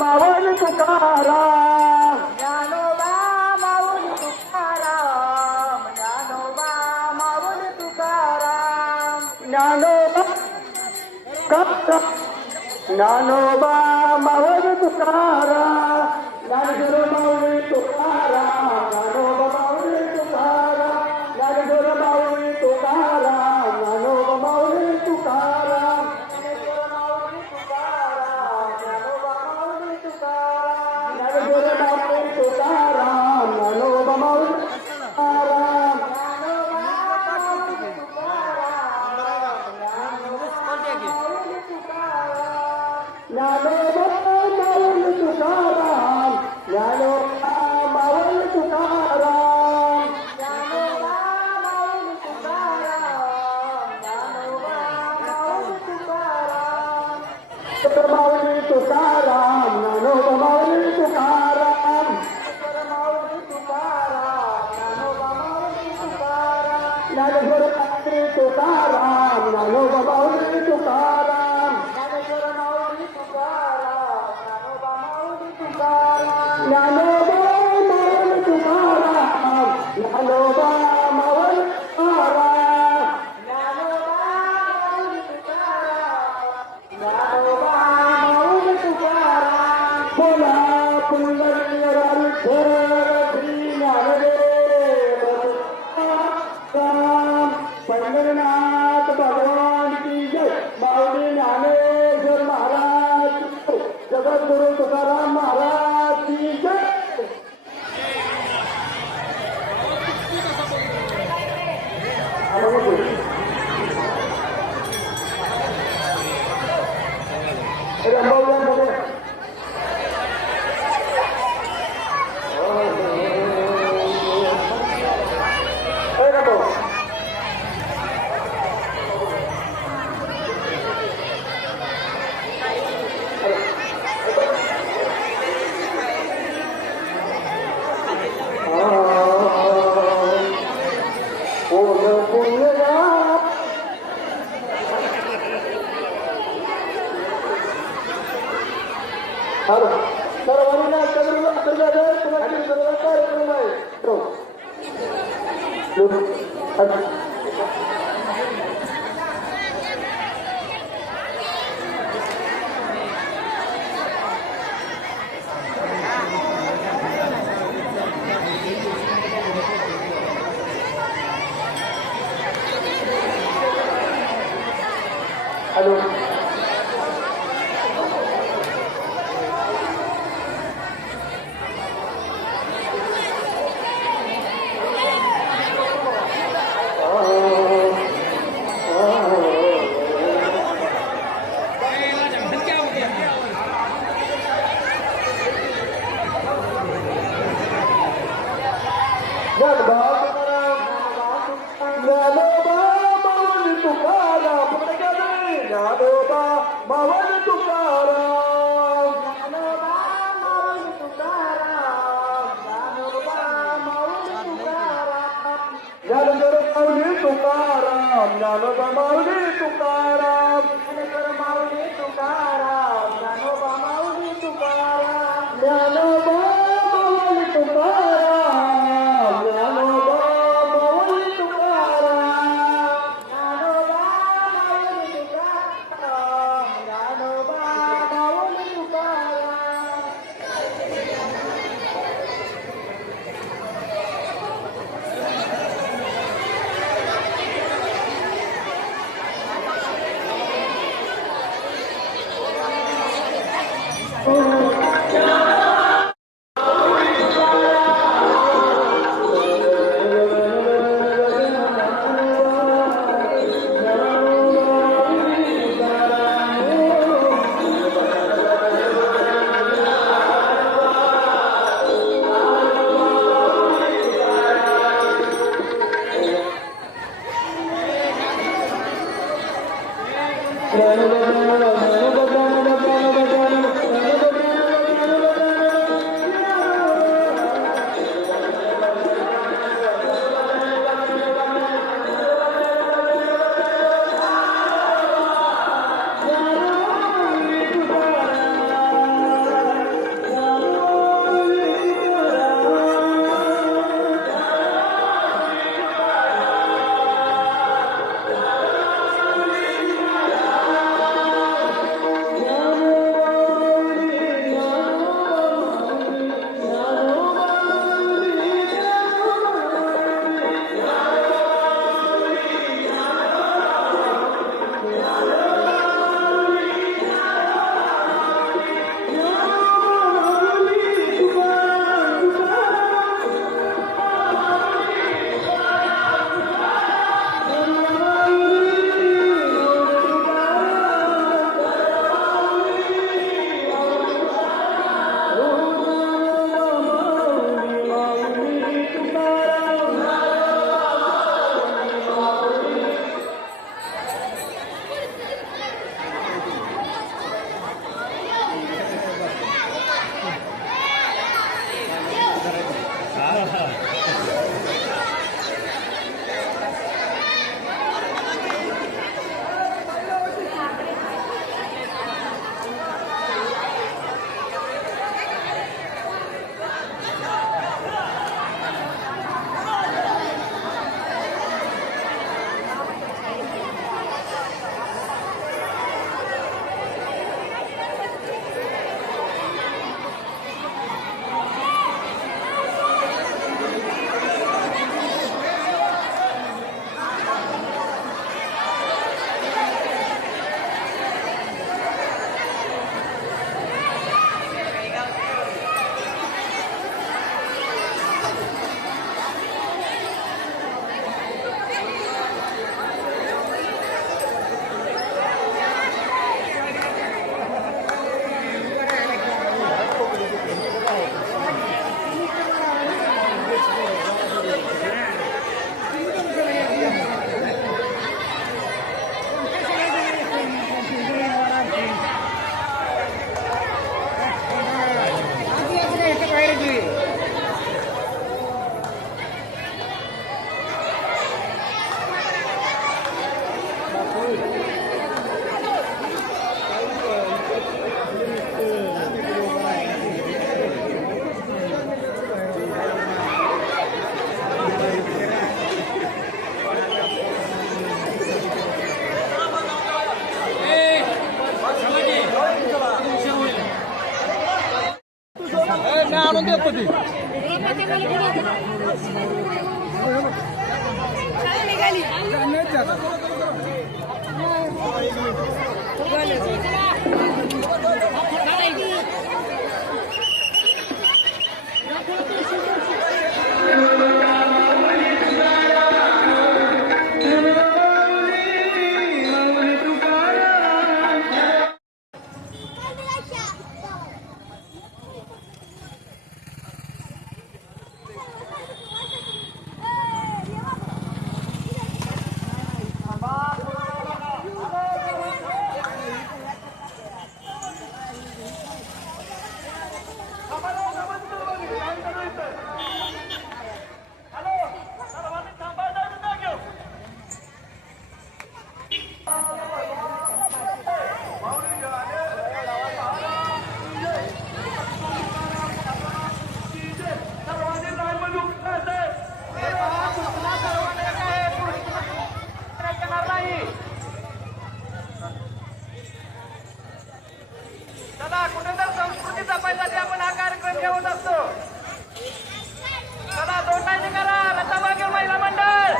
माऊली तुकाराम ज्ञानोबा माऊली तुकाराम ज्ञानोबा माऊली तुकाराम ज्ञानोबा ज्ञानोबा माऊली तुकाराम ज्ञानगुरु माऊली तुकाराम ज्ञानोबा माऊली तुकाराम ज्ञानगुरु माऊली तुकाराम ज्ञानोबा माऊली तुकाराम ज्ञानगुरु माऊली तुकाराम ज्ञानोबा माऊली तुकाराम ज्ञानोबा माऊली तुकाराम ज्ञानोबा माऊली तुकाराम माऊली तुकाराम ज्ञानोबा माऊली तुकाराम ज्ञानगुरु माऊली तुकाराम ज्ञानोबा माऊली तुकाराम ज्ञानोबा माऊली तुकाराम ज्ञानोबा माऊली तुकाराम ज्ञानोबा माऊली तुकाराम बोला पुंडलिक श्री ज्ञानदेव तुकाराम पंढरीनाथ भगवान की जय माऊली ज्ञानेश्वर महाराज की जय जगद्गुरु तुकाराम महाराज की जय हॅलो ज्ञानोबा माऊली तुकाराम ज्ञानगुरु माऊली तुकाराम ज्ञानोबा माऊली तुकाराम माऊली तुकाराम ज्ञानोबा माऊली तुकाराम ज्ञानोबा माऊली तुकाराम ज्ञानोबा माऊली तुकाराम ज्ञानोबा माऊली तुकाराम मी आणून देतो ती. चला कुठे तर संस्कृती जपायसाठी आपण हा कार्यक्रम घेऊन असतो. चला दोन टाइम करा. लता बागेल महिला मंडळ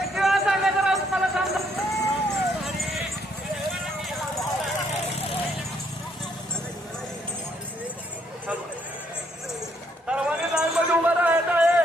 किती वेळा सांगायचं राव तुम्हाला समजा. सर्वांनी लाईनमध्ये उभं राहायचं आहे.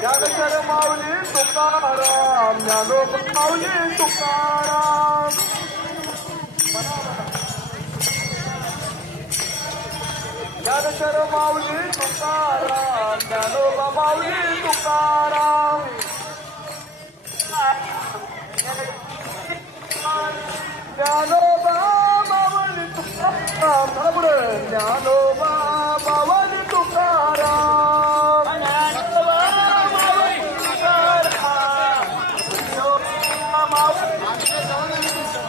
ज्ञानेश्वर माऊली तुकाराम, ज्ञानोबा माऊली तुकाराम. ज्ञानेश्वर माऊली तुकाराम, ज्ञानोबा माऊली तुकाराम. ज्ञानोबा माऊली तुकाराम, ज्ञानोबा माऊली तुकाराम.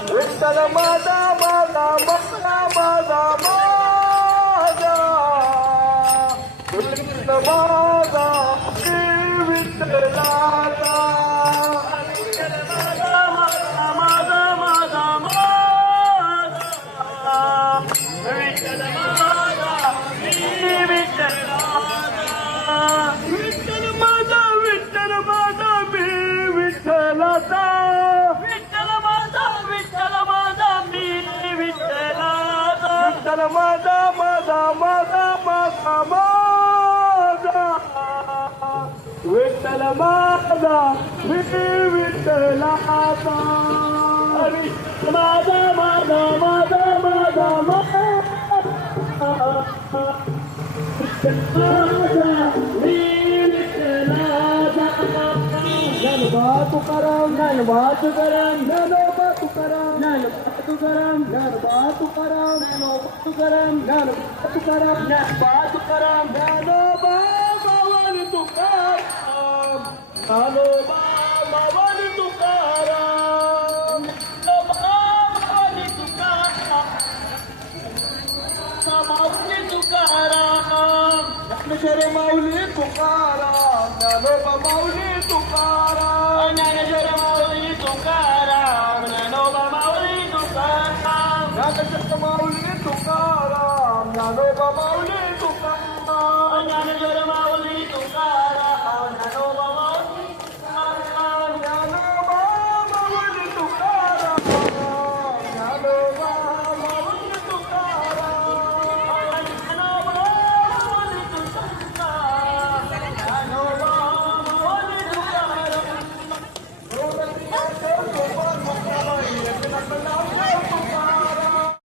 विठ्ठल माझा माझा माझा माझा माझा विठ्ठल माझा विठ्ठलाचा माझा माझा माझा विठ्ठल माझा विठ्ठलाचा विठ्ठल माझा विठ्ठल माझा मी विठ्ठलाचा विठ्ठल माझा विठ्ठल माझा मी विठ्ठलाचा विठ्ठल माझा माझा माझा माझा माझा विठ्ठल माझा मी विठ्ठलाचा माझा माझा माझा माझा माझा ज्ञानोबा तुकाराम, ज्ञानोबा तुकाराम, ज्ञानोबा तुकाराम, ज्ञानोबा तुकाराम, ज्ञानोबा तुकाराम, ज्ञानोबा तुकाराम, ज्ञानोबा तुकाराम, ज्ञानोबा तुकाराम, ज्ञानोबा माऊली तुकाराम, ज्ञानोबा माऊली तुकाराम, ज्ञानोबा माऊली तुकाराम, माऊली तुकाराम. ज्ञानेश्वर माऊली तुकाराम, ज्ञानोबा माऊली तुकाराम, ज्ञानेश्वर माऊली तुकाराम, ज्ञानोबा माऊली तुकाराम, ज्ञानेश्वर माऊली तुकाराम, ज्ञानोबा माऊली